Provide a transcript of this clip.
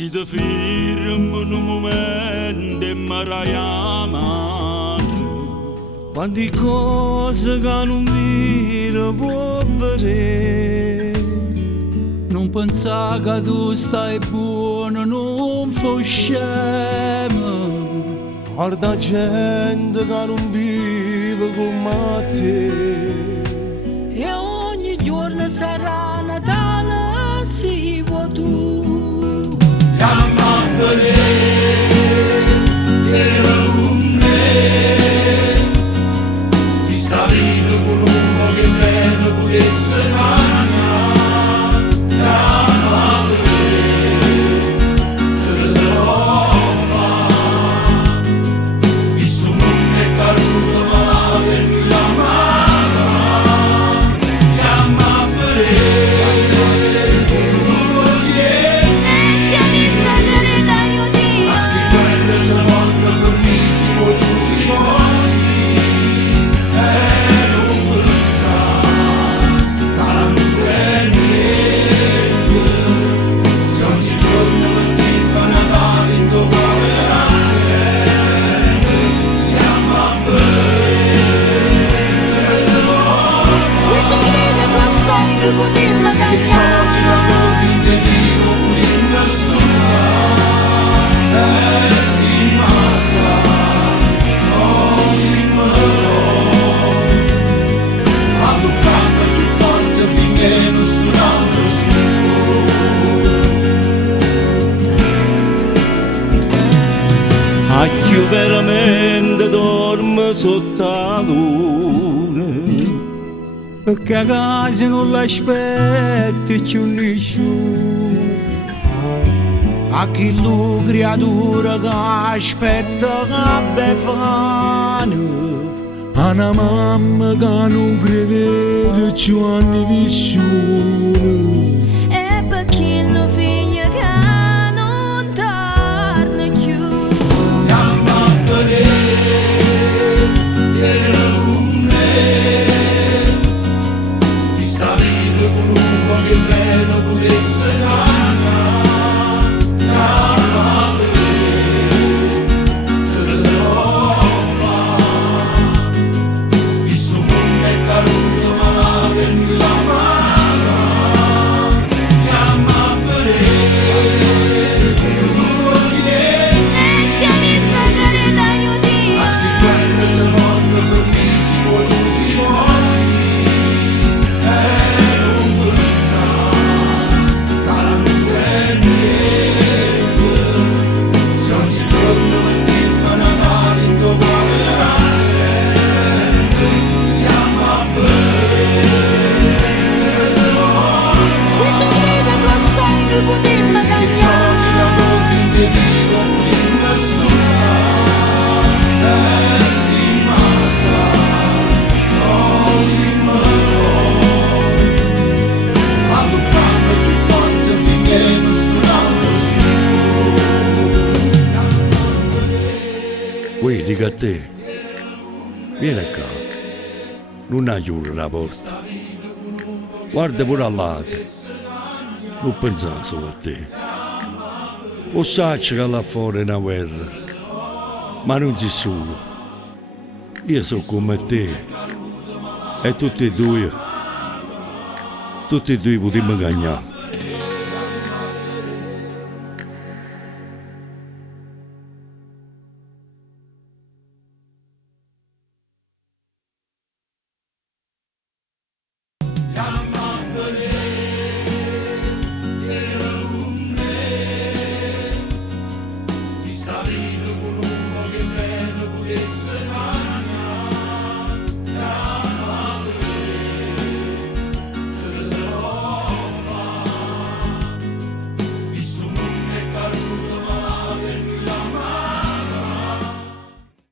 si te fermo in un momento e mi chiamano, quante cose che non vero può vedere. Non pensa che tu stai buono, non fai scemo. Guarda gente che non vive come te. E ogni giorno sarà Natale, si vuoi tu. Chiama a vedere, era con me. Si sta vita con uno che bene potesse cambiare. Chiama a vedere, che se lo fa. Questo mondo è caduto malato e mi la mano. Chiama a vedere, Si è vista che regaglio Dio. ma se quelle se vogliono fornissimo tu si vogli. Non verità, cara non è niente. Se ogni giorno metteva Natale in tuo camerale, chiama a vedere, se vuoi. Se ci crede tu sai che poterla Che soldi la tagliare. roba in vivo pure in nessuno. Si mangia, si muore. A tu cambia più forte finché suonando su. A chi veramente dorme sotto la luna, Perché a casa non l'aspetta più nessuno. A chi lu creatura che aspetta che befana. A una mamma che non crede più a nessuno. E per chi lo figlio che non torna più. chiama a vedere, era con me. Si sta vita con uno che meno potesse cambiare. Chiama a vedere, che se lo fa. Questo mondo è caduto malato e mi la mano. Chiama a vedere, Si è vista che regaglio ma se Dio. quelle se vogliono fornissimo tu si vogli. Non verità, cara non è niente. Se ogni giorno metteva Natale in tuo camerale, chiama a vedere, se vuoi. Se ci crede tu sai che poterla Che soldi la roba tagliare. in vivo pure in nessuno. Si mangia, si muore. A tu cambia più forte finché suonando su. Uè, dica a te, vieni qua, non hai chiuso la porta, guarda pure al lato, non pensare solo a te, o sai che là fuori è una guerra, ma non c'è solo, io sono come te, e tutti e due potremmo ingannare.